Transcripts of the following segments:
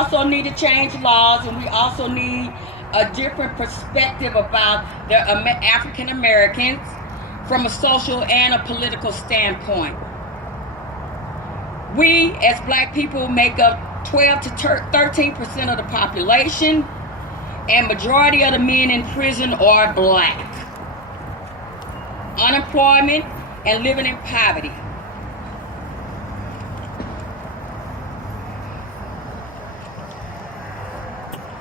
also need to change laws, and we also need a different perspective about the African Americans from a social and a political standpoint. We, as black people, make up 12 to 13% of the population, and majority of the men in prison are black. Unemployment and living in poverty.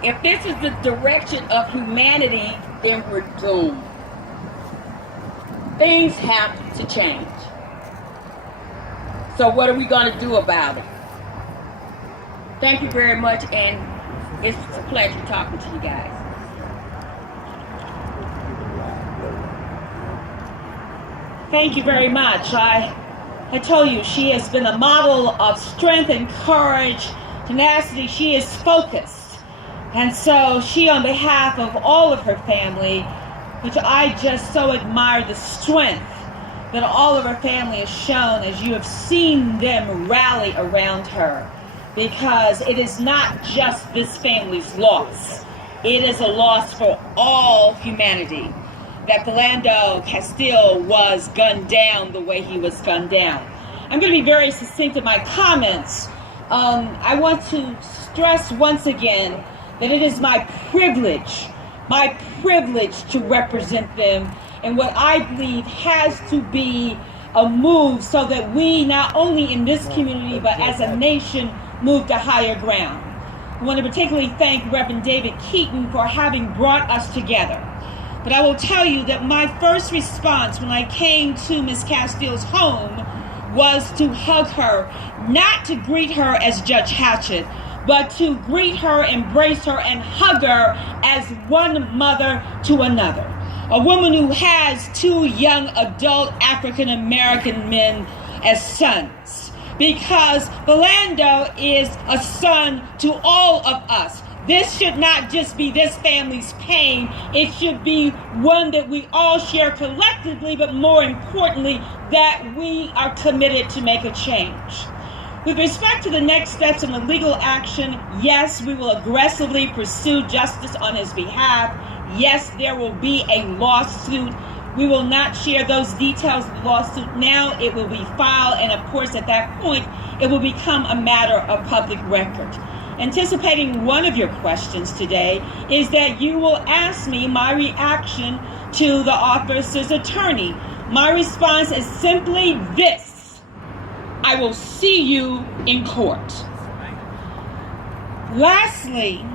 If this is the direction of humanity, then we're doomed. Things have to change. So what are we going to do about it? Thank you very much, and it's a pleasure talking to you guys. Thank you very much. I told you, she has been a model of strength and courage, tenacity. She is focused. And so she, on behalf of all of her family, which I just so admire the strength that all of her family has shown as you have seen them rally around her, because it is not just this family's loss. It is a loss for all humanity that Philando Castile was gunned down the way he was gunned down. I'm going to be very succinct in my comments. I want to stress once again that it is my privilege to represent them in what I believe has to be a move so that we, not only in this community, but as a nation, move to higher ground. I want to particularly thank Reverend David Keaton for having brought us together. But I will tell you that my first response when I came to Ms. Castile's home was to hug her, not to greet her as Judge Hatchett, but to greet her, embrace her, and hug her as one mother to another. A woman who has two young adult African American men as sons. Because Philando is a son to all of us. This should not just be this family's pain. It should be one that we all share collectively, but more importantly, that we are committed to make a change. With respect to the next steps in the legal action, yes, we will aggressively pursue justice on his behalf. Yes, there will be a lawsuit. We will not share those details of the lawsuit now. It will be filed, and of course, at that point, it will become a matter of public record. Anticipating one of your questions today is that you will ask me my reaction to the officer's attorney. My response is simply this: I will see you in court. Lastly,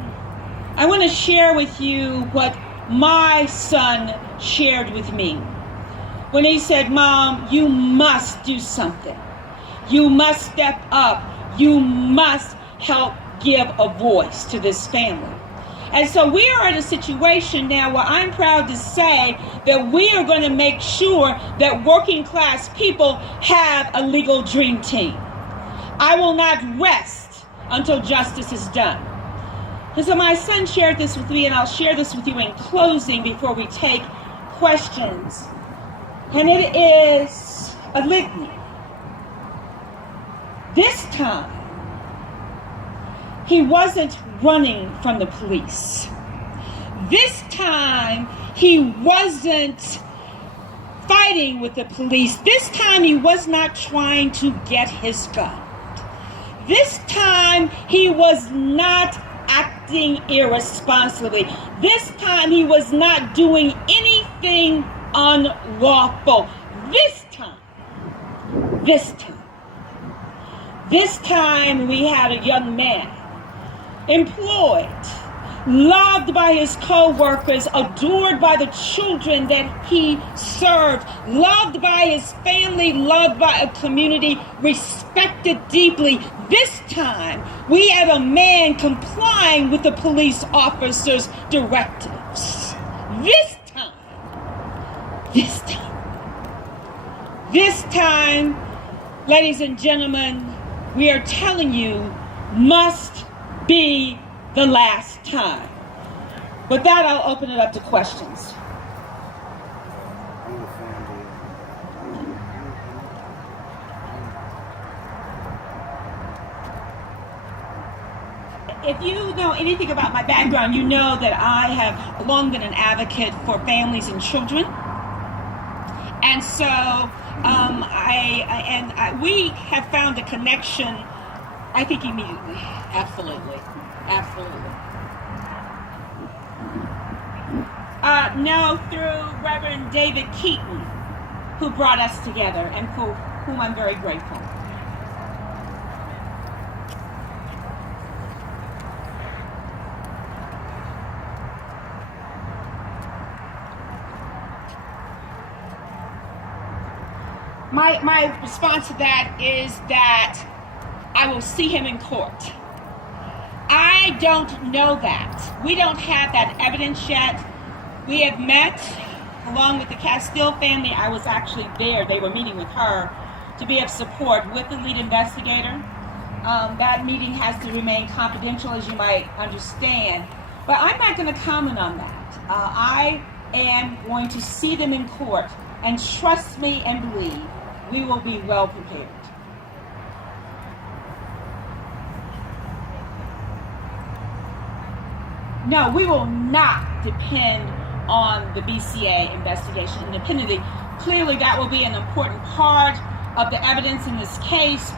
I want to share with you what my son shared with me when he said, "Mom, you must do something. You must step up. You must help give a voice to this family." And so we are in a situation now where I'm proud to say that we are going to make sure that working class people have a legal dream team. I will not rest until justice is done. And so my son shared this with me, and I'll share this with you in closing before we take questions. And it is a litany. This time, he wasn't running from the police. This time, he wasn't fighting with the police. This time, he was not trying to get his gun. This time, he was not acting irresponsibly. This time, he was not doing anything unlawful. This time, we had a young man employed, loved by his co-workers, adored by the children that he served, loved by his family, loved by a community, respected deeply. This time, we have a man complying with the police officer's directives. This time, ladies and gentlemen, we are telling you, must be the last time. With that, I'll open it up to questions. if you know anything about my background, you know that I have long been an advocate for families and children. And so we have found a connection, I think, immediately. Absolutely. Absolutely. No, through Reverend David Keaton, who brought us together and for whom I'm very grateful. My response to that is that I will see him in court. I don't know that. We don't have that evidence yet. We have met along with the Castile family. I was actually there. They were meeting with her to be of support with the lead investigator. That meeting has to remain confidential, as you might understand. But I'm not going to comment on that. I am going to see them in court, and trust me and believe we will be well prepared. No, we will not depend on the BCA investigation independently. Clearly, that will be an important part of the evidence in this case.